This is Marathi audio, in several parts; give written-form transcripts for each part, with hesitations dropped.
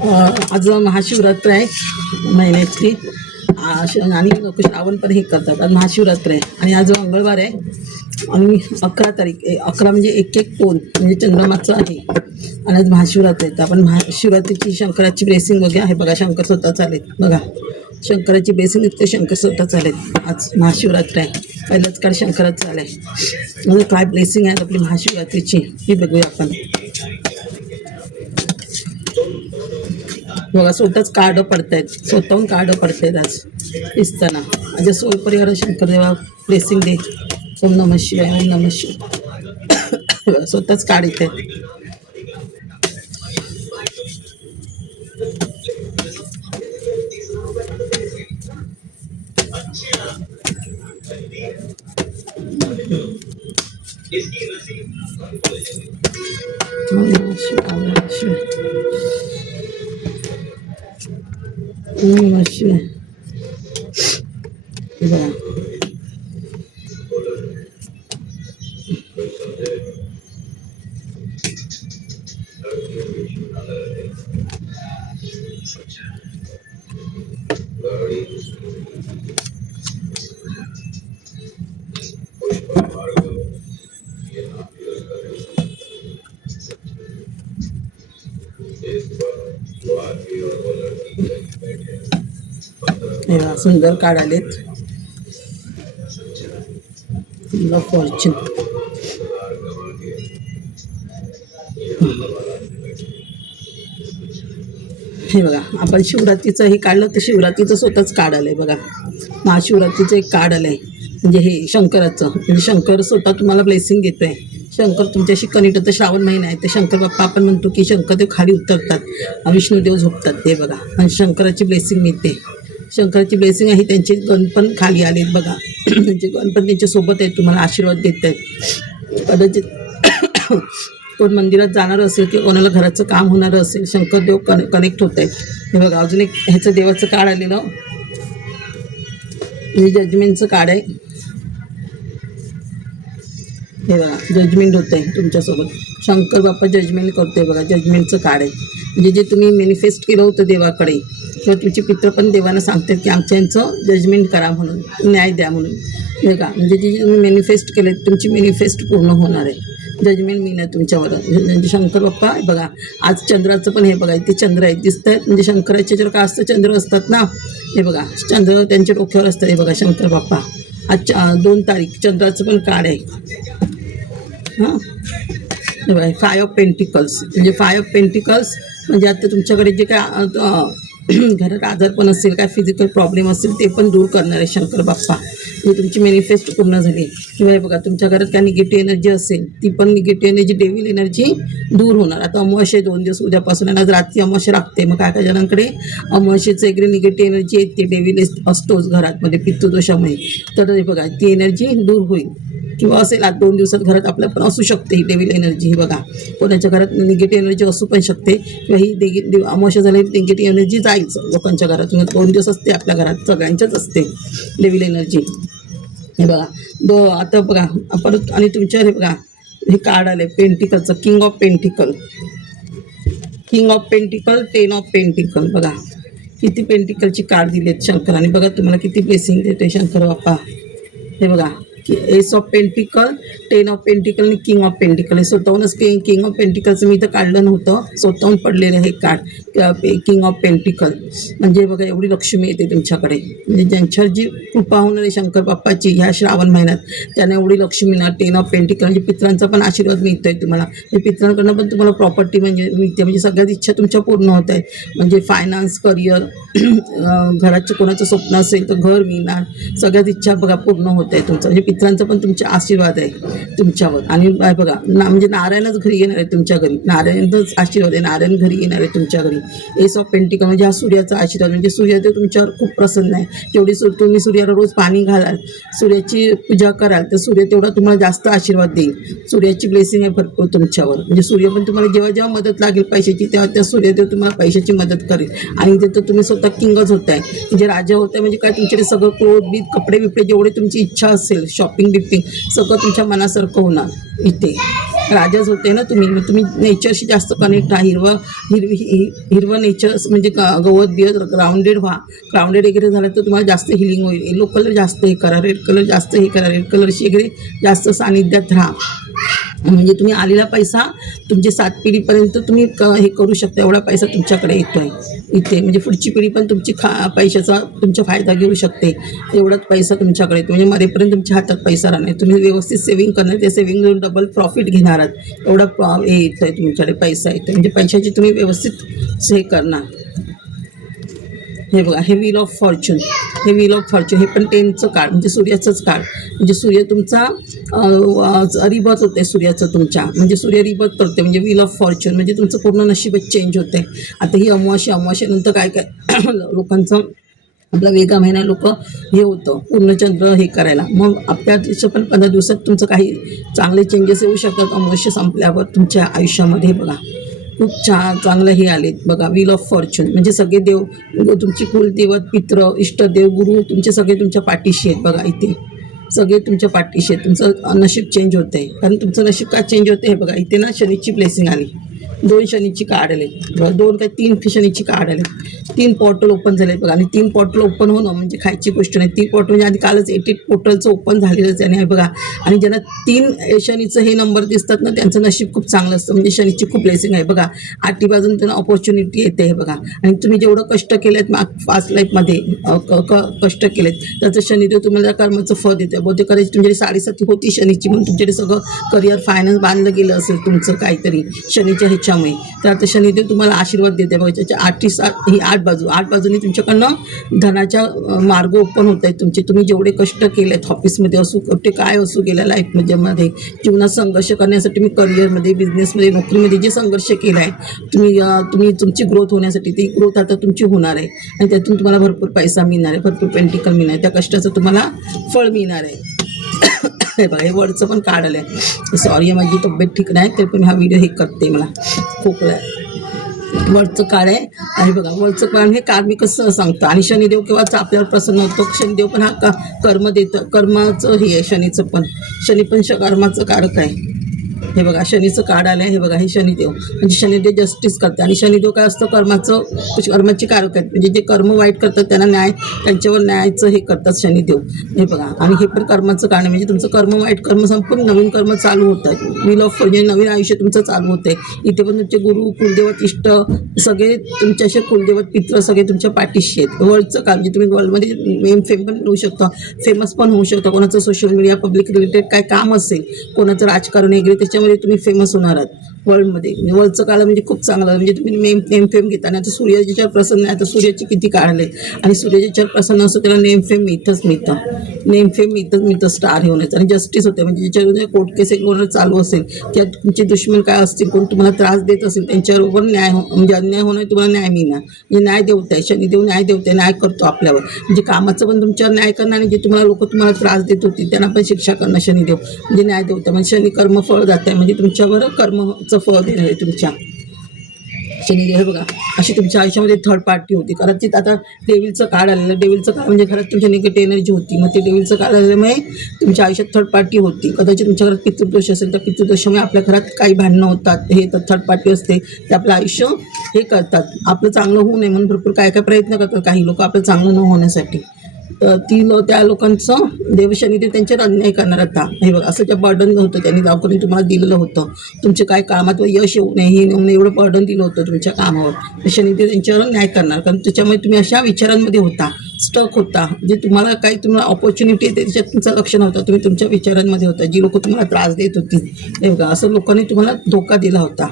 आज महाशिवरात्र आहे महिन्याची आणि लोक श्रावण पण हे करतात. आज महाशिवरात्र आहे आणि आज मंगळवार आहे आणि 11 तारीख 11 म्हणजे 1-1 म्हणजे चंद्रमाचं आहे आणि आज महाशिवरात्र आहे. तर आपण महाशिवरात्रीची शंकराची ब्लेसिंग वगैरे आहे बघा. शंकर स्वतः चालेत बघा. शंकराची ब्लेसिंग इतके शंकर स्वतः चालेत. आज महाशिवरात्र आहे. पहिलाच काळ शंकराचं चालू आहे. म्हणजे काय ब्लेसिंग आहे आपली महाशिवरात्रीची ही बघूया आपण. बघा स्वतःच कार्ड पडतायत. स्वतःहून कार्ड पडतायत आज दिसताना. माझ्या सोय परिवार शंकरदेवा ब्लेसिंग दे. ओम नमः शिवाय. ओम नमः शिवाय. स्वतःच कार्ड येत आहेत. ओम नमः शिवाय. ओम नमः शिवाय. ओम नमः शिवाय. बघा सुंदर कार्ड आलेत. फॉर्च्यून हे बघा. आपण शिवरात्रीचं हे काढलं तर शिवरात्रीचं स्वतःच कार्ड आलंय बघा. महाशिवरात्रीचं एक कार्ड आलंय म्हणजे हे शंकराचं. म्हणजे शंकर स्वतः तुम्हाला ब्लेसिंग देतो आहे. शंकर तुमच्याशी कनेक्ट. तर श्रावण महिना आहे तर शंकर बाप्पा आपण म्हणतो की शंकरदेव खाली उतरतात, विष्णुदेव झोपतात ते बघा. आणि शंकराची ब्लेसिंग मिळते. शंकराची ब्लेसिंग आहे. त्यांचे गण पण खाली आलेत बघा. त्यांचे गण पण त्यांच्यासोबत आहेत, तुम्हाला आशीर्वाद देत आहेत. कदाचित कोण मंदिरात जाणार असेल किंवा कोणाला घराचं काम होणारं असेल, शंकरदेव कनेक्ट होत आहेत. हे बघा अजून एक ह्याचं देवाचं कार्ड आलेलं. हे जजमेंटचं कार्ड आहे. हे बघा जजमेंट होतं आहे तुमच्यासोबत. शंकर बाप्पा जजमेंट करतोय बघा. जजमेंटचं कार्ड आहे. म्हणजे जे तुम्ही मॅनिफेस्ट केलं होतं देवाकडे किंवा तुमचे पित्र पण देवांना सांगतात की आमच्या यांचं जजमेंट करा म्हणून, न्याय द्या म्हणून. हे का म्हणजे जे तुम्ही मॅनिफेस्ट केले तुमची मॅनिफेस्ट पूर्ण होणार आहे. जजमेंट मिळणार तुमच्यावर. म्हणजे शंकर बाप्पा बघा. आज चंद्राचं पण हे बघा इथे चंद्र आहेत दिसत आहेत. म्हणजे शंकराचे जर का असतं चंद्र असतात ना. हे बघा चंद्र त्यांच्या डोक्यावर असतं. हे बघा शंकर बाप्पा. आज 2 तारीख चंद्राचं पण कार्ड आहे. हां हे बघा 5 ऑफ पेंटिकल्स. म्हणजे 5 ऑफ पेंटिकल्स म्हणजे आता तुमच्याकडे जे काय घरात आजारपण असेल, काय फिजिकल प्रॉब्लेम असेल ते पण दूर करणार आहे शंकर बाप्पा. म्हणजे तुमची मॅनिफेस्ट पूर्ण झाली. किंवा हे बघा तुमच्या घरात काय निगेटिव्ह एनर्जी असेल ती पण निगेटिव्ह एनर्जी, डेव्हिल एनर्जी दूर होणार. आता अमावास्या 2 दिवस उद्यापासून आणि आज रात्री अमावास्या लागते. मग काय काय जणांकडे अमावास्येचं इकडे निगेटिव्ह एनर्जी येते, डेव्हिल असतोच घरातमध्ये पितृदोषामुळे. तर हे बघा ती एनर्जी दूर होईल. किंवा असेल आज 2 दिवसात घरात आपल्या पण असू शकते ही डेव्हिल एनर्जी. ही बघा कोणाच्या घरात निगेटिव्ह एनर्जी असू पण शकते किंवा ही अमावस्या झाली निगेटिव्ह एनर्जी जाईल लोकांच्या घरातून. 2 दिवस असते आपल्या घरात सगळ्यांच्याच असते डेव्हिल एनर्जी. हे बघा आता बघा परत. आणि तुमच्या हे बघा हे कार्ड आलं आहे पेंटिकलचं. King of pentacle. King of pentacle, 10 of pentacle. बघा किती पेंटिकलची कार्ड दिली आहेत शंकराने. बघा तुम्हाला किती ब्लेसिंग देते शंकर बाप्पा. हे बघा की S of pentacle, 10 of pentacle आणि किंग ऑफ पेंटिकल. हे स्वतःहूनच किंग ऑफ पेंटिकलचं मी इथं काढलं नव्हतं, स्वतःहून पडलेलं हे कार्ड किंग ऑफ पेंटिकल. म्हणजे बघा एवढी लक्ष्मी येते तुमच्याकडे. म्हणजे ज्यांच्यावर जी कृपा होणार आहे शंकर बाप्पाची ह्या श्रावण महिन्यात त्यांना एवढी लक्ष्मी मिळणार. 10 ऑफ पेंटिकल म्हणजे पित्रांचा पण आशीर्वाद मिळतो आहे तुम्हाला. म्हणजे पित्रांकडनं पण तुम्हाला प्रॉपर्टी म्हणजे मिळते. म्हणजे सगळ्याच इच्छा तुमच्या पूर्ण होत आहेत. म्हणजे फायनान्स, करिअर, घराचं कोणाचं स्वप्न असेल तर घर मिळणार. सगळ्याच इच्छा बघा पूर्ण होत आहे तुमचं. म्हणजे पित्रांचा पण तुमचे आशीर्वाद आहे तुमच्यावर. आणि बघा म्हणजे नारायणच घरी येणार आहे तुमच्या घरी. नारायणच आशीर्वाद आहे. नारायण घरी येणार आहे तुमच्या घरी. एस ऑफ पेंटिकल म्हणजे हा सूर्याचा आशीर्वाद. म्हणजे सूर्यदेव तुमच्यावर खूप प्रसन्न आहे. जेवढी तुम्ही सूर्याला रोज पाणी घालाल, सूर्याची पूजा कराल तर सूर्य तेवढा तुम्हाला जास्त आशीर्वाद देईल. सूर्याची ब्लेसिंग आहे भरपूर तुमच्यावर. म्हणजे सूर्य पण तुम्हाला जेव्हा जेव्हा मदत लागेल पैशाची तेव्हा त्या सूर्यदेव तुम्हाला पैशाची मदत करेल. आणि तिथं तुम्ही स्वतः किंगच होत आहे. म्हणजे राजा होत आहे. म्हणजे काय तुमच्याकडे सगळं क्लोथ बीत कपडे बिपडे जेवढे तुमची इच्छा असेल शॉपिंग बिपिंग सगळं तुमच्या मनासारखं होणार. इथे राजाच होते ना तुम्ही, मग तुम्ही नेचरशी जास्त कनेक्ट आहे. हिरवं नेचर म्हणजे गवत बिवत ग्राउंडेड व्हा. ग्राउंडेड वगैरे झालं तर तुम्हाला जास्त हिलिंग होईल. येलो कलर जास्त हे करा, रेड कलर जास्त हे करा, रेड कलरशी वगैरे जास्त सानिध्यात राहा. म्हणजे तुम्ही आलेला पैसा तुमची 7 पिढीपर्यंत तुम्ही हे करू शकता. एवढा पैसा तुमच्याकडे येतो आहे इथे. म्हणजे पुढची पिढी पण तुमची पैशाचा तुमचा फायदा घेऊ शकते. एवढाच पैसा तुमच्याकडे येतो. म्हणजे मरेपर्यंत तुमच्या हातात पैसा राहणार. तुम्ही व्यवस्थित सेव्हिंग करणार, ते सेव्हिंग घेऊन डबल प्रॉफिट घेणार आहात. एवढा हे येतो आहे तुमच्याकडे पैसा येतो. म्हणजे पैशाची तुम्ही व्यवस्थित हे करणार. हे बघा, हे व्हील ऑफ फॉर्च्यून, हे व्हील ऑफ फॉर्च्यून हे पण 10चं कार्ड म्हणजे सूर्याचंच कार्ड. म्हणजे सूर्य तुमचा रिबर्थ होते सूर्याचं तुमच्या, म्हणजे सूर्य रिबर्थ करते. म्हणजे व्हील ऑफ फॉर्च्यून म्हणजे तुमचं पूर्ण नशीबच चेंज होतं आहे. आता ही अमावास्यानंतर काय लोकांचं आपला वेगा महिना लोक हे होतं पूर्णचंद्र हे करायला. मग आपल्या दिवसात पण 15 दिवसात तुमचं काही चांगले चेंजेस येऊ शकतात. अमावस्या संपल्यावर तुमच्या आयुष्यामध्ये बघा खूप चांगलं हे आले बघा. व्हील ऑफ फॉर्च्यून म्हणजे सगळे देव, तुमची कुलदेवत, पित्र, इष्टदेव, गुरु तुमचे सगळे तुमच्या पाठीशी आहेत बघा. इथे सगळे तुमच्या पाठीशी आहेत. तुमचं नशीब चेंज होतं आहे. कारण तुमचं नशीब का चेंज होतं हे बघा. इथे ना शनीची ब्लेसिंग आली. 2 शनीची कार्ड आले, 2 काय 3 शनीची कार्ड आले. 3 पोर्टल ओपन झाले बघा. आणि 3 पोर्टल ओपन होणं म्हणजे खायची गोष्ट नाही. 3 पोर्टल म्हणजे आधी कालच 88 पोर्टलचं ओपन झालेलंच आहे बघा. आणि ज्यांना 3 शनीचं हे नंबर दिसतात ना त्यांचं नशीब खूप चांगलं असतं. म्हणजे शनीची खूप ब्लेसिंग आहे बघा. 8 बाजून त्यांना ऑपॉर्च्युनिटी येते हे बघा. आणि तुम्ही जेवढं कष्ट केलेत पास्ट लाईफमध्ये कष्ट केलेत त्याचं शनिदेव तुम्हाला कर्माचं फळ देते. बहुतेक करायची तुमच्याकडे 7.5 होती शनीची, म्हणून तुमच्याकडे सगळं करिअर फायनान्स बांधलं गेलं असेल तुमचं काहीतरी शनीच्या ह्याच्यामुळे. तर आता शनिदेव तुम्हाला आशीर्वाद देते बघा. त्याच्या 8 बाजूनी तुमच्याकडनं धनाच्या मार्ग ओपन होत आहेत तुमचे. तुम्ही जेवढे कष्ट केलेत ऑफिसमध्ये असू, कुठे काय असू गेल्या लाईफमध्ये जीवनात संघर्ष करण्यासाठी, तुम्ही करिअरमध्ये, बिझनेसमध्ये, नोकरीमध्ये जे संघर्ष केला आहे तुम्ही तुमची ग्रोथ होण्यासाठी, ती ग्रोथ आता तुमची होणार आहे. आणि त्यातून तुम्हाला भरपूर पैसा मिळणार आहे, भरपूर पेंटिकल मिळणार आहे. त्या कष्टाचं तुम्हाला फळ मिळणार आहे. हे बघा, हे वरचं पण कार्ड आलं आहे. सॉरी माझी तब्येत ठीक नाही तरी पण हा व्हिडिओ हे करते, मला खोकला आहे. वरचं कार्ड आहे. आणि बघा वरचं कार्ड हे कार्ड मी कसं सांगतो. आणि शनिदेव केव्हाच आपल्यावर प्रसन्न होतो. शनिदेव पण हा कर्म देतं, कर्माचं हे आहे शनीचं पण. शनी पण कर्माचं कारक आहे. हे बघा शनीचं कार्ड आलं आहे. हे बघा, हे शनिदेव म्हणजे शनिदेव जस्टिस करतात. आणि शनिदेव काय असतं, कर्माची कारक आहेत. म्हणजे जे कर्म वाईट करतात त्यांना त्यांच्यावर न्यायाचं हे करतात शनिदेव. हे बघा, आणि हे पण कर्माचं कारण आहे. म्हणजे तुमचं कर्म, वाईट कर्म संपून नवीन कर्म चालू होत आहे. व्हील ऑफ म्हणजे नवीन आयुष्य तुमचं चालू होतं आहे. इथे पण तुमचे गुरु, कुलदेवत, इष्ट सगळे तुमच्याशी, कुलदेवत, पित्र सगळे तुमच्या पाठीशी आहेत. वर्ल्डचं काम म्हणजे तुम्ही वर्ल्डमध्ये नेम फेम पण मिळू शकता, फेमस पण होऊ शकता. कोणाचं सोशल मीडिया, पब्लिक रिलेटेड काय काम असेल, कोणाचं राजकारण वगैरे, त्याच्यामध्ये तुम्ही फेमस होणार आहात वर्ल्डमध्ये. म्हणजे वर्ल्डचं काळ म्हणजे खूप चांगलं. म्हणजे तुम्ही नेम फेम घेता. आणि आता सूर्य ज्याच्यावर प्रसन्न आहे, आता सूर्याची किती काढले. आणि सूर्य ज्याच्यावर प्रसन्न असतो त्याला नेम फेम मिळतंच मिळतं. नेम फेम मिळतं स्टार हे होण्याचं. आणि जस्टिस होते. म्हणजे ज्याच्यावर कोर्ट केस कोणाला चालू असेल, किंवा तुमचे दुश्मन काय असतील, कोण तुम्हाला त्रास देत असेल, त्यांच्याबरोबर म्हणजे अन्याय होणार, तुम्हाला न्याय मिळणार. म्हणजे न्याय देवता आहे शनिदेव, न्याय देवता, न्याय करतो आपल्यावर. म्हणजे कामाचं पण तुमच्यावर न्याय करणार. आणि जे तुम्हाला त्रास देत होती त्यांना पण शिक्षा करणं शनिदेव म्हणजे न्याय देवता. म्हणजे शनी कर्म फळ जात आहे. म्हणजे तुमच्यावर कर्मचं फळ देणार आहे तुमच्या शनिदेव. हे बघा, अशी तुमच्या आयुष्यामध्ये थर्ड पार्टी होती. कदाचित आता डेव्हिलचं कार्ड आलेलं. डेव्हिलचं कार्ड म्हणजे घरात तुमच्या निगेटिव्ह एनर्जी होती. मग ते डेव्हिलचं कार्ड आल्यामुळे तुमच्या आयुष्यात थर्ड पार्टी होती. कदाचित तुमच्या घरात पितृदोष असेल तर पितृदोषामुळे आपल्या घरात काही भांडणं होतात. हे तर थर्ड पार्टी असते, ते आपलं आयुष्य हे करतात. आपलं चांगलं होऊ नये म्हणून भरपूर काय प्रयत्न करतात काही लोक आपलं चांगलं न होण्यासाठी. तर त्या लोकांचं शनिदेव त्यांच्यावर अन्याय करणार. आता हे बघा, असं ज्या बर्डन होतं त्यांनी गावकरी तुम्हाला दिलेलं होतं, तुमचे काय कामात यश येऊ नये, हे येऊ नये, एवढं बर्डन दिलं होतं तुमच्या कामावर. शनिदेव त्यांच्यावर न्याय करणार. कारण त्याच्यामुळे तुम्ही अशा विचारांमध्ये होता, स्टक होता. जे तुम्हाला ऑपॉर्च्युनिटी येते त्याच्यात तुमचं लक्ष नव्हतं. तुम्ही तुमच्या विचारांमध्ये होता. जी लोक तुम्हाला त्रास देत होती, हे बघा असं लोकांनी तुम्हाला धोका दिला होता,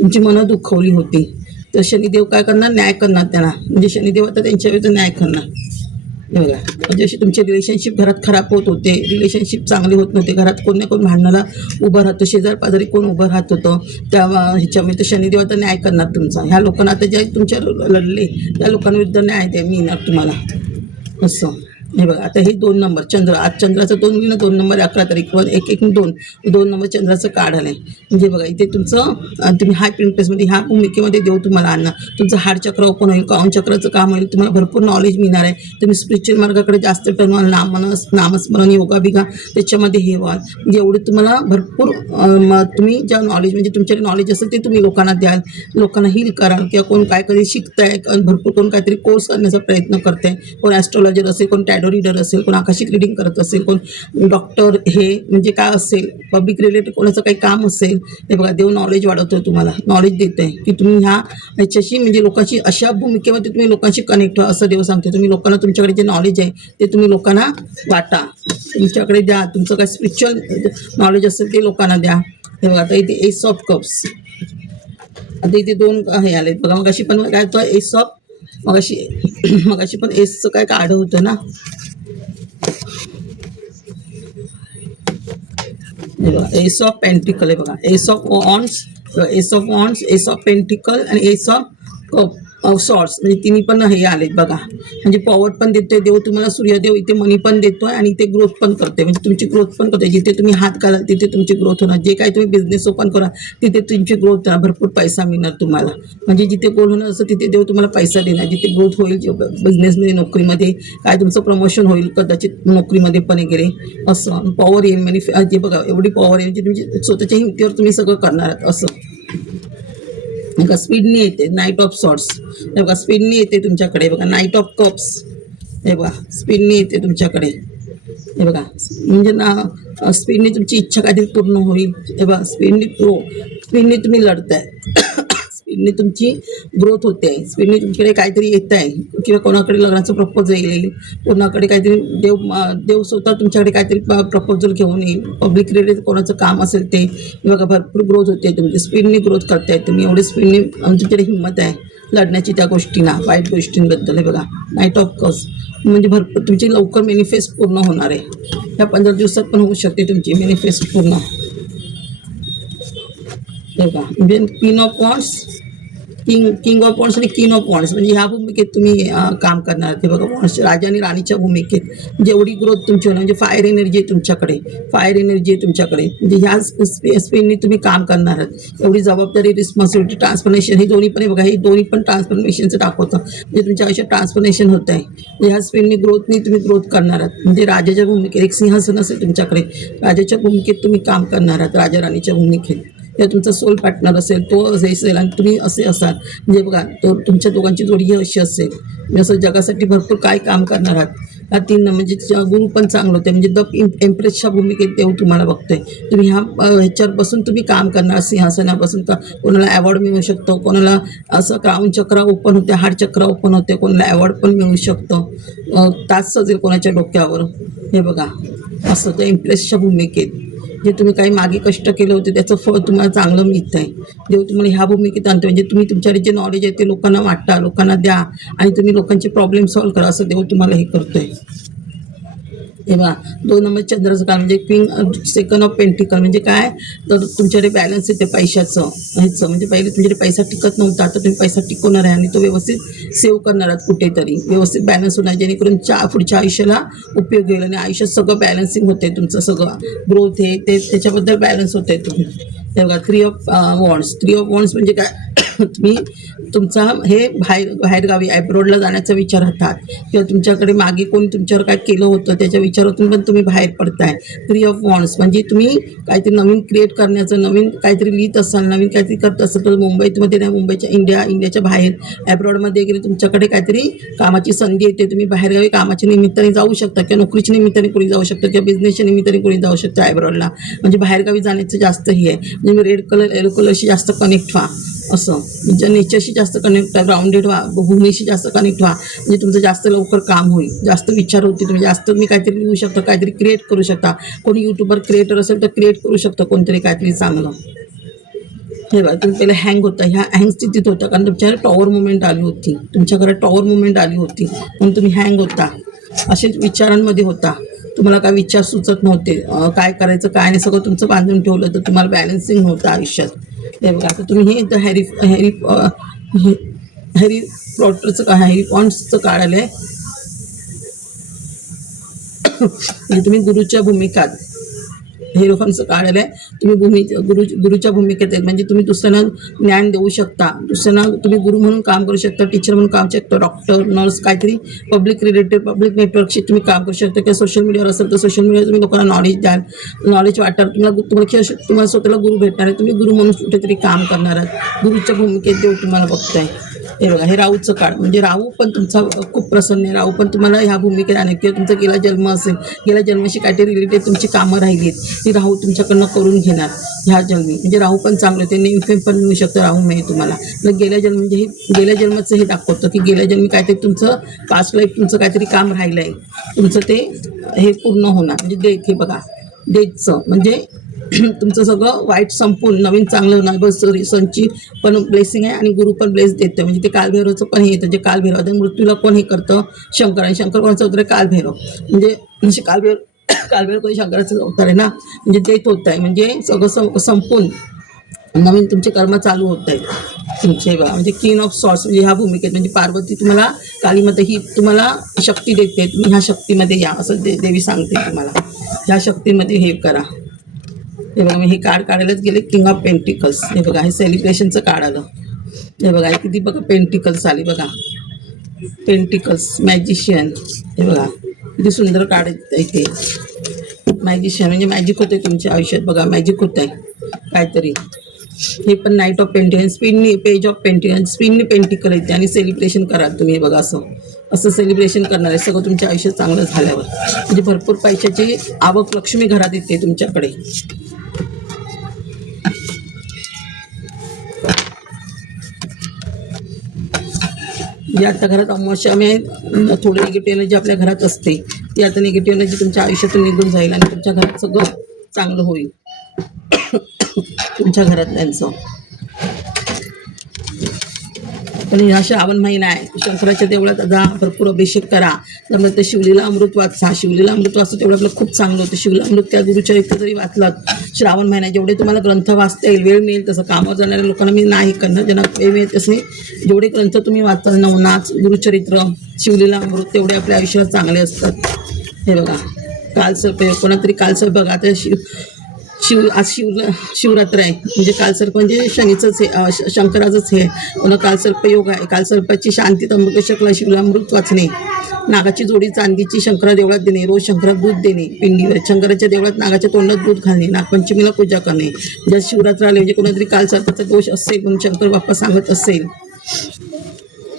तुमची मनं दुखवली होती. तर शनिदेव काय करणार, न्याय करणार त्यांना. म्हणजे शनिदेव आता त्यांच्याविरुद्ध न्याय करणार. हे बघा, म्हणजे असे तुमचे रिलेशनशिप घरात खराब होत होते, रिलेशनशिप चांगले होत नव्हते, घरात कोण ना कोण भांडणाला उभं राहतं, शेजार पाजारी कोण उभं राहत होतं, त्या ह्याच्यामध्ये तर शनिदेव आता न्याय करणार तुमचा. ह्या लोकांना आता जे तुमच्या लढले त्या लोकांविरुद्ध न्याय मिळणार तुम्हाला असं. हे बघा आता हे 2 नंबर चंद्र, आज चंद्राचं 2 होईल ना, 2 नंबर 11 तारीख, 1 1 2 2 नंबर चंद्राचं कार्ड आलं आहे. म्हणजे बघा इथे तुमचं तुम्ही हाय प्रिंटेसमध्ये ह्या भूमिकेमध्ये देव तुम्हाला आणणार. तुमचं हार्ट चक्र ओपन होईल, काउन चक्राचं काम होईल, तुम्हाला भरपूर नॉलेज मिळणार आहे. तुम्ही स्पिरिच्युअल मार्गाकडे जास्त टर्न व्हाल, नामस्मरण योगा बिगा त्याच्यामध्ये हे व्हाल. म्हणजे एवढे तुम्हाला भरपूर तुम्ही ज्या नॉलेज म्हणजे तुमच्याकडे नॉलेज असेल ते तुम्ही लोकांना द्याल, लोकांना हील कराल. किंवा कोण काय कधी शिकताय, भरपूर कोण काहीतरी कोर्स करण्याचा प्रयत्न करते, कोण ॲस्ट्रॉलॉजर असेल, कोण टॅडो रीडर असेल, कोण आकाशिक रीडिंग करत असेल, कोण डॉक्टर, हे म्हणजे काय असेल पब्लिक रिलेटेड कोणाचं काही काम असेल. हे बघा देव नॉलेज वाढवतोय, तुम्हाला नॉलेज देत आहे की तुम्ही ह्याच्याशी म्हणजे लोकांची अशा भूमिकेमध्ये तुम्ही लोकांशी कनेक्ट व्हा असं देव सांगते. तुम्ही लोकांना तुमच्याकडे जे नॉलेज आहे ते तुम्ही लोकांना वाटा, तुमच्याकडे द्या. तुमचं काय स्पिरिच्युअल नॉलेज असेल ते लोकांना द्या. हे बघा आता इथे एस ऑफ कप्स, आता इथे 2 हे आले बघा. मग अशी पण काय होतं एस ऑफ, मगाशी पण एसचं काय काढ होतं ना. हे बघा एस ऑफ पेंटिकल आहे बघा, S of wands, S of pentacle आणि एस ऑफ कप सॉर्ट्स, म्हणजे तिन्ही पण हे आलेत बघा. म्हणजे पॉवर पण देतोय देव तुम्हाला, सूर्यदेव इथे मनी पण देतोय आणि इथे ग्रोथ पण करते. म्हणजे तुमची ग्रोथ पण करते. जिथे तुम्ही हात घालाल तिथे तुमची ग्रोथ होणार. जे काही तुम्ही बिझनेस ओपन करा तिथे तुमची ग्रोथ होणार, भरपूर पैसा मिळणार तुम्हाला. म्हणजे जिथे गोल होणार असं तिथे देव तुम्हाला पैसा देणार. जिथे ग्रोथ होईल बिझनेसमध्ये, नोकरीमध्ये काय तुमचं प्रमोशन होईल कदाचित नोकरीमध्ये पण वगैरे असं पॉवर येईल. जे बघा एवढी पॉवर येईल म्हणजे तुमची स्वतःच्या हिमतीवर तुम्ही सगळं करणार आहात असं. बघा स्पीडनी येते नाईट ऑफ सॉर्ट्स, हे बघा स्पीडनी येते तुमच्याकडे. बघा नाईट ऑफ कप्स, हे बघा स्पीडनी येते तुमच्याकडे. हे बघा म्हणजे ना स्पीडनी तुमची इच्छा काहीतरी पूर्ण होईल. हे बघा स्पीडनी तुम्ही लढताय, स्पीडनी तुमची ग्रोथ होते, स्पीडनी तुमच्याकडे काहीतरी येत आहे. किंवा कोणाकडे लग्नाचं प्रपोजल येईल, कोणाकडे काहीतरी देव स्वतः तुमच्याकडे काहीतरी प्रपोजल घेऊन येईल. पब्लिक रिलेटेड कोणाचं काम असेल ते. बघा भरपूर ग्रोथ होते तुमची, स्पीडनी ग्रोथ करताय तुम्ही. एवढे स्पीडनी तुमच्याकडे हिंमत आहे लढण्याची त्या गोष्टींना, वाईट गोष्टींबद्दल. हे बघा नाईट ऑफ कप्स म्हणजे भरपूर तुमची लवकर मॅनिफेस्ट पूर्ण होणार आहे. ह्या 15 दिवसात पण होऊ शकते तुमची मॅनिफेस्ट पूर्ण. हे बघा म्हणजे queen of wands, king of wands आणि क्वीन ऑफ वॉन्ड्स म्हणजे ह्या भूमिकेत तुम्ही काम करणार. ते बघा वॉन्ड्स राजा आणि राणीच्या भूमिकेत जेवढी ग्रोथ तुमची होणार. म्हणजे फायर एनर्जी आहे तुमच्याकडे, फायर एनर्जी आहे तुमच्याकडे. म्हणजे ह्या स्पेननी तुम्ही काम करणार आहात. एवढी जबाबदारी, रिस्पॉन्सिबिलिटी, ट्रान्सफॉर्मेशन हे दोन्ही पण आहे बघा. हे दोन्ही पण ट्रान्सफॉर्मेशनचं दाखवतं. म्हणजे तुमच्या आयुष्यात ट्रान्सफॉर्मेशन होत आहे. म्हणजे ह्या स्पेननी ग्रोथनी तुम्ही ग्रोथ करणार आहात. म्हणजे राजाच्या भूमिकेत एक सिंहासन असेल तुमच्याकडे, राजाच्या भूमिकेत तुम्ही काम करणार आहात, राजा राणीच्या भूमिकेत. किंवा तुमचा सोल पार्टनर असेल तो असेल आणि तुम्ही असे असाल. म्हणजे बघा तो तुमच्या दोघांची जोडी ही अशी असेल. म्हणजे असं जगासाठी भरपूर काय काम करणार आहात. ह्या 3 म्हणजे गुरु पण चांगलं होते. म्हणजे द एम्प्रेसच्या भूमिकेत देव तुम्हाला बघतोय. तुम्ही ह्याच्यावर बसून तुम्ही काम करणार, सिंहासनापासून. का कोणाला अवॉर्ड मिळू शकतो, कोणाला असं क्राऊन चक्र ओपन होते, हार्ट चक्र ओपन होते, कोणाला अवॉर्ड पण मिळू शकतं, ताज सजेल कोणाच्या डोक्यावर. हे बघा असं त्या एम्प्रेसच्या भूमिकेत जे तुम्ही काही मागे कष्ट केलं होते त्याचं फळ तुम्हाला चांगलं मिळतं आहे. देव तुम्हाला ह्या भूमिकेत आणतो. म्हणजे तुम्ही तुमच्याकडे जे नॉलेज आहे ते लोकांना वाटा, लोकांना द्या आणि तुम्ही लोकांचे प्रॉब्लेम सॉल्व्ह करा असं देव तुम्हाला हे करतोय. हे बघा 2 नंबर चंद्राचं काळ म्हणजे क्वीन, सेकंड ऑफ पेंटिकल म्हणजे काय तर तुमच्याकडे बॅलन्स येते पैशाचं ह्याचं. म्हणजे पहिले तुमच्याकडे पैसा टिकत नव्हता, आता तुम्ही पैसा टिकवणार आहे आणि तो व्यवस्थित सेव्ह करणार आहात कुठेतरी. व्यवस्थित बॅलन्स होणार जेणेकरून पुढच्या आयुष्याला उपयोग होईल. आणि आयुष्यात सगळं बॅलन्सिंग होते तुमचं, सगळं ग्रोथ हे ते त्याच्याबद्दल बॅलन्स होते तुम्ही. हे बघा 3 ऑफ वॉन्ड्स म्हणजे काय तुम्ही तुमचा हे बाहेरगावी ॲब्रॉडला जाण्याचा विचार आहात. किंवा तुमच्याकडे मागे कोणी तुमच्यावर काय केलं होतं त्याच्या विचारातून पण तुम्ही बाहेर पडताय. 3 ऑफ वॉन्ड्स म्हणजे तुम्ही काहीतरी नवीन क्रिएट करण्याचं, नवीन काहीतरी लिहित असाल, नवीन काहीतरी करत असाल तर मुंबईमध्ये नाही, मुंबईच्या इंडियाच्या बाहेर ॲब्रॉडमध्ये गेले तुमच्याकडे काहीतरी कामाची संधी येते. तुम्ही बाहेरगावी कामाच्या निमित्ताने जाऊ शकता किंवा नोकरीच्या निमित्ताने कोणी जाऊ शकतं किंवा बिझनेसच्या निमित्ताने कोणी जाऊ शकतं ॲब्रॉडला. म्हणजे बाहेरगावी जाण्याचं जास्त हे आहे. म्हणजे रेड कलर, येलो कलरशी जास्त कनेक्ट व्हा असं. म्हणजे नेचरशी जास्त कनेक्ट व्हा, ग्राउंडेड व्हा, भूमीशी जास्त कनेक्ट व्हा. म्हणजे तुमचं जास्त लवकर काम होईल, जास्त विचार होतील. तुम्ही जास्त तुम्ही काहीतरी लिहू शकता, काहीतरी क्रिएट करू शकता. कोणी यूट्यूबर क्रिएटर असेल तर क्रिएट करू शकतो कोणतरी काहीतरी चांगलं. हे बघा तुम्ही पहिलं हँग होता, ह्या हँग स्थितीत होता कारण तुमच्याकडे टॉवर मुवमेंट आली होती, तुमच्या घरात टॉवर मुवमेंट आली होती म्हणून तुम्ही हँग होता. असेच विचारांमध्ये होता, तुम्हाला काय विचार सुचत नव्हते, काय करायचं काय नाही, सगळं तुमचं बांधून ठेवलं तर तुम्हाला बॅलन्सिंग नव्हतं आयुष्यात. हे बघा आता तुम्ही हे तर हॅरी पॉटरचं काय, हॅरी पॉटरचं काढ आलं आहे. म्हणजे तुम्ही गुरुच्या भूमिकात हिरोफांचं काढलेलं आहे. तुम्ही गुरुच्या भूमिकेत आहेत, म्हणजे तुम्ही दुसऱ्यांना ज्ञान देऊ शकता, दुसऱ्यांना तुम्ही गुरु म्हणून काम करू शकता, टीचर म्हणून काम करू शकता, डॉक्टर, नर्स, काहीतरी पब्लिक रिलेटेड पब्लिक नेटवर्कशी तुम्ही काम करू शकता, किंवा सोशल मीडियावर असेल तर सोशल मीडियावर तुम्ही लोकांना नॉलेज द्याल, नॉलेज वाटाल, तुम्हाला स्वतःला गुरु भेटणार आहे, तुम्ही गुरु म्हणून कुठेतरी काम करणार आहात, गुरुच्या भूमिकेत देऊ तुम्हाला बघताय. हे बघा, हे राहूचं काळ, म्हणजे राहू पण तुमचा खूप प्रसन्न आहे, राहू पण तुम्हाला ह्या भूमिकेत आणेल, किंवा तुमचा गेला जन्म असेल, गेल्या जन्माशी काहीतरी रिलेटेड तुमची कामं राहिली आहेत ती राहू तुमच्याकडनं करून घेणार ह्या जन्मी. म्हणजे राहू पण चांगलं, ते नेम फेम पण मिळू शकतं राहू मिळेल तुम्हाला. मग गेल्या जन्म म्हणजे हे गेल्या जन्माचं हे दाखवतं की गेल्या जन्मी काहीतरी तुमचं पास्ट लाईफ तुमचं काहीतरी काम राहिलं आहे, तुमचं ते हे पूर्ण होणार. म्हणजे डेथ, हे बघा डेथचं म्हणजे तुमचं सगळं वाईट संपून नवीन चांगलं होणार. बस संची पण ब्लेसिंग आहे आणि गुरु पण ब्लेस देतं. म्हणजे ते कालभैरवचं पण हे येतं, जे कालभैरव मृत्यूला कोण हे करतं, शंकर, आणि शंकर कोणाचं अवतार आहे, कालभैरव. म्हणजे कालभैरव कोणी शंकराचं अवतार आहे ना, म्हणजे डेथ होत आहे, म्हणजे सगळं संपून नवीन तुमचे कर्म चालू होत आहेत तुमचे. बघा म्हणजे क्वीन ऑफ सॉर्ट्स, म्हणजे ह्या भूमिकेत म्हणजे पार्वती तुम्हाला, कालीमाता ही तुम्हाला शक्ती देते, तुम्ही ह्या शक्तीमध्ये या असं देवी सांगते तुम्हाला, ह्या शक्तीमध्ये हे करा. हे बघा मी हे कार्ड काढायलाच गेले, किंग ऑफ पेंटिकल्स. हे बघा हे सेलिब्रेशनचं कार्ड आलं. हे बघा हे किती बघा पेंटिकल्स आली, बघा पेंटिकल्स, मॅजिशियन. हे बघा किती सुंदर कार्ड आहे इथे. मॅजिशियन म्हणजे मॅजिक होते तुमच्या आयुष्यात, बघा मॅजिक होत आहे काहीतरी. हे पण नाईट ऑफ पेंटिकल, स्पिननी पेज ऑफ पेंटिकल, स्पिननी पेंटिकल येते आणि सेलिब्रेशन कराल तुम्ही. बघा असं सेलिब्रेशन करणार आहे सगळं तुमच्या आयुष्यात चांगलं झाल्यावर. म्हणजे भरपूर पैशाची आवक, लक्ष्मी घरात येते तुमच्याकडे. जे आता घरात अमावस्यामुळे थोडी निगेटिव्ह एनर्जी आपल्या घरात असते, ती आता निगेटिव्ह एनर्जी तुमच्या आयुष्यातून निघून जाईल आणि तुमच्या घरात सगळं चांगलं होईल तुमच्या घरातल्यांचं. पण ह्या श्रावण महिना आहे, शंकराच्या देवळात जा, भरपूर अभिषेक करा, त्यामुळे ते शिवलीला अमृत वाचा. शिवलीला अमृत वाचतो तेवढं आपलं खूप चांगलं होतं. शिवलीला अमृत त्या गुरुचरित्र जरी वाचलात श्रावण महिन्यात, जेवढे तुम्हाला ग्रंथ वाचता येईल, वेळ मिळेल तसं. कामावर जाणाऱ्या लोकांना मी नाही करणार, ज्यांना वेळ मिळेल तसे जेवढे ग्रंथ तुम्ही वाचाल, नवनाथ, गुरुचरित्र, शिवलीला अमृत, तेवढे आपल्या आयुष्यात चांगले असतात. हे बघा कालसर्प, कोणातरी कालसर्प, बघा आता आज शिवरात्र आहे, म्हणजे कालसर्प म्हणजे शनीचंच हे, शंकराचंच हे पुन्हा कालसर्प योग आहे. कालसर्पाची शांती, त्र्यंबकेश्वरला शिवलामृत वाचणे, नागाची जोडी चांदीची शंकरा देवळात देणे, रोज शंकरात दूध देणे, पिंडीवर शंकराच्या देवळात नागाच्या तोंडात दूध घालणे, नागपंचमीला पूजा करणे. ज्या शिवरात्र आले म्हणजे कोणातरी कालसर्पाचा दोष असेल म्हणून शंकर बाप्पा सांगत असेल,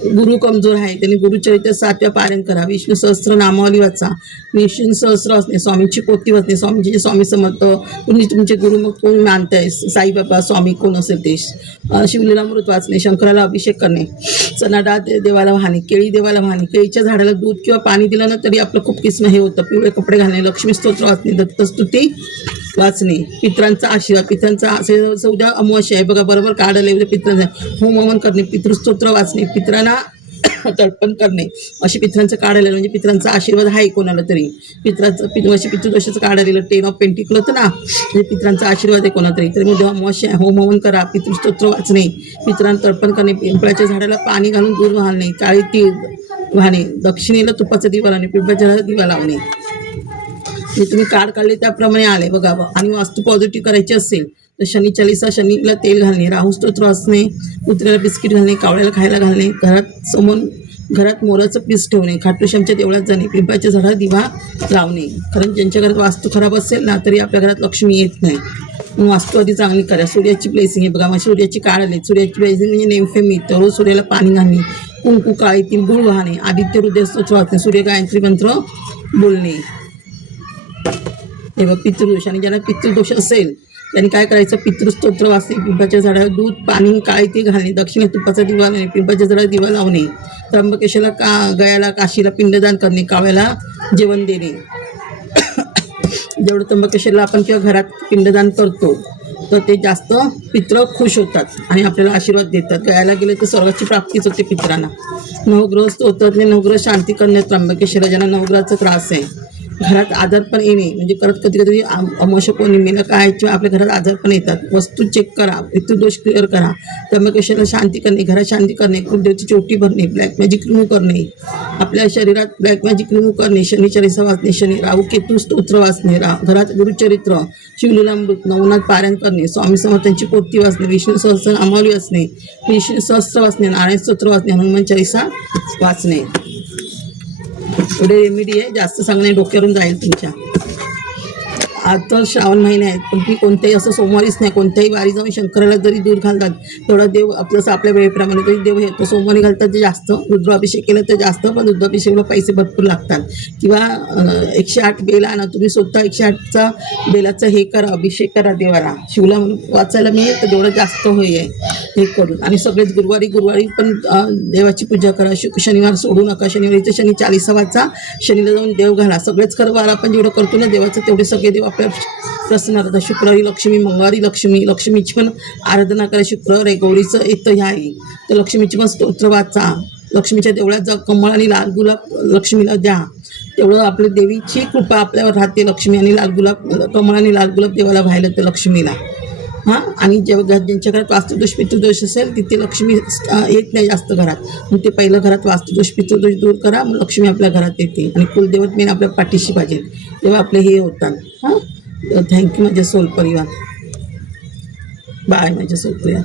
गुरु कमजोर आहे, त्यांनी गुरुचरित्र 7व्या पारायण करा, विष्णू सहस्त्र नामावली वाचा, विष्णू सहस्त्र असणे, स्वामींची पोथी वाचणे, स्वामींचे स्वामी समर्थ, तुम्ही तुमचे गुरु मग कोण मानताय, साईबाबा, स्वामी कोण असेल ते, शिवलीला अमृत वाचणे, शंकराला अभिषेक करणे, चणाडाळ देवाला वाहणे, केळी देवाला वाहणे, केळीच्या झाडाला दूध किंवा पाणी दिलं ना तरी आपलं खूप किस्म हे होतं. पिवळे कपडे घालणे, लक्ष्मी स्तोत्र वाचणे, दत्तस्तुती वाचणे, पित्रांचा आशीर्वाद, पित्रांचा असे उद्या अमावस्या आहे बघा, बरोबर काढले पित्रांचा होम हवन करणे, पितृस्तोत्र वाचणे, पित्रांना तर्पण करणे, अशी पित्रांचं काढायला म्हणजे पित्रांचा आशीर्वाद आहे कोणाला तरी. पित्राचं अशी पितृदोषाचं काढायला 10 ऑफ पेंटिकल होतं ना, म्हणजे पित्रांचा आशीर्वाद आहे कोणा तरी. तर मग अमावस्या होम हवन करा, पितृस्तोत्र वाचणे, पित्रांना तर्पण करणे, पिंपळाच्या झाडाला पाणी घालून दूध घालणे, काळी तीळ वाहणे, दक्षिणेला तुपाचा दिवा लावणे, पिंपळाच्या झाडाला दिवा लावणे. जे तुम्ही कार्ड काढले त्याप्रमाणे आले बघा. आणि वास्तू पॉझिटिव्ह करायची असेल तर शनी चालीसा, शनीला तेल घालणे, राहू स्तोत्र वाचणे, कुत्र्याला बिस्किट घालणे, कावळ्याला खायला घालणे, घरात मोराचं पीस ठेवणे, खाटूश्यामच्या देवळात जाणे, पिंपळाच्या झाडाला दिवा लावणे. कारण ज्यांच्या घरात वास्तू खराब असेल ना तरी आपल्या घरात लक्ष्मी येत नाही, मग वास्तू आधी चांगली करा. सूर्याची ब्लेसिंग आहे बघा, मग सूर्याची काढ आले, सूर्याची ब्लेसिंग म्हणजे नेमफे मिळतं. रोज सूर्याला पाणी घालणे, कुंकू, काळी तीळ, गुळ वाहणे, आदित्य हृदय स्तोत्र वाचणे, सूर्य गायत्री मंत्र बोलणे. हे बघ पितृदोष, आणि ज्यांना पितृदोष असेल त्यांनी काय करायचं, पितृस्तोत्र वाचणे, पिंपळाच्या झाडाला दूध, पाणी, काळी तीळ घालणे, दक्षिणेत तुपाचा दिवा लावणे, पिंपळाच्या झाडाला दिवा लावणे, त्र्यंबकेश्वरला गयाला, काशीला पिंडदान करणे, कावळ्याला जेवण देणे. जेवढं त्र्यंबकेश्वरला आपण किंवा घरात पिंडदान करतो तर ते जास्त पित्र खुश होतात आणि आपल्याला आशीर्वाद देतात. गयाला गेले तर स्वर्गाची प्राप्तीच होते पित्रांना. नवग्रह स्तोत्रातले नवग्रह शांती करणे, त्र्यंबकेश्वर ज्यांना नवग्रहाचा त्रास आहे घरात आजारपण येणे म्हणजे करत कधी कधी अमावस्या पौर्णिमेला काय किंवा आपल्या घरात आजारपण येतात. वस्तू चेक करा, पितृदोष क्लिअर करा, त्र्यंबकेश्वरला शांती करणे, घरात शांती करणे, कुलदेवची चोटी भरणे, ब्लॅक मॅजिक रिमूव्ह करणे, आपल्या शरीरात ब्लॅक मॅजिक रिमूव्ह करणे, शनी चालीसा वाचणे, शनी राहू केतू स्तोत्र वाचणे, घरात गुरुचरित्र, शिवलीलामृत, नवनाथ पारायण करणे, स्वामी समर्थांची पोथी वाचणे, विष्णू सहस्रनामावली वाचणे, विष्णू सहस्त्र वाचणे, नारायण स्तोत्र वाचणे, हनुमान चालीसा वाचणे. एवढे रेमेडी आहे, जास्त सांगणे डोक्यावरून जाईल तुमच्या. आता श्रावण महिने आहेत, पण ती कोणत्याही असं सोमवारीच नाही, कोणत्याही वारी जाऊन शंकराला जरी दूध घालतात तेवढा देव आपलं आपल्या वेळेप्रमाणे तरी देव हे तो सोमवारी घालतात ते जास्त, रुद्राभिषेक केलं तर जास्त, पण रुद्राभिषेकला पैसे भरपूर लागतात. किंवा 108 बेल आणा तुम्ही, स्वतः 108चा बेलाचं हे करा, अभिषेक करा देवाला, शिवला म्हणून वाचायला मिळेल तर तेवढं जास्त होई आहे हे करून. आणि सगळेच गुरुवारी पण देवाची पूजा करा. शनिवार सोडू नका, शनिवारी तर शनी चालीसा वाचा, शनीला जाऊन देव घाला. सगळेच खरं वार आपण जेवढं करतो ना देवाचं तेवढे सगळे देव आपल्या प्रसन्न राहतात. शुक्रवारी लक्ष्मी, मंगळवारी लक्ष्मी, लक्ष्मीची पण आराधना करा. शुक्रवार आहे, गौरीचं येतं ह्या आहे तर लक्ष्मीची पण स्तोत्र वाचा. लक्ष्मीच्या देवळात जा, कमळ आणि लाल गुलाब लक्ष्मीला द्या, तेवढं आपल्या देवीची कृपा आपल्यावर राहते. लक्ष्मी आणि लाल गुलाब, कमळ आणि लाल गुलाब देवाला व्हायला तर लक्ष्मीला. हां, आणि जेव्हा ज्यांच्या घरात वास्तुदोष पितृदोष असेल तिथे लक्ष्मी येत नाही जास्त घरात, मग ते पहिलं घरात वास्तुदोष पितृदोष दूर करा, मग लक्ष्मी आपल्या घरात येते. आणि कुलदेवत मेन आपल्या पाठीशी पाहिजे, तेव्हा आपले हे होतात. हां, थँक्यू माझ्या सोल परिवार. बाय माझ्या सोल परिवार.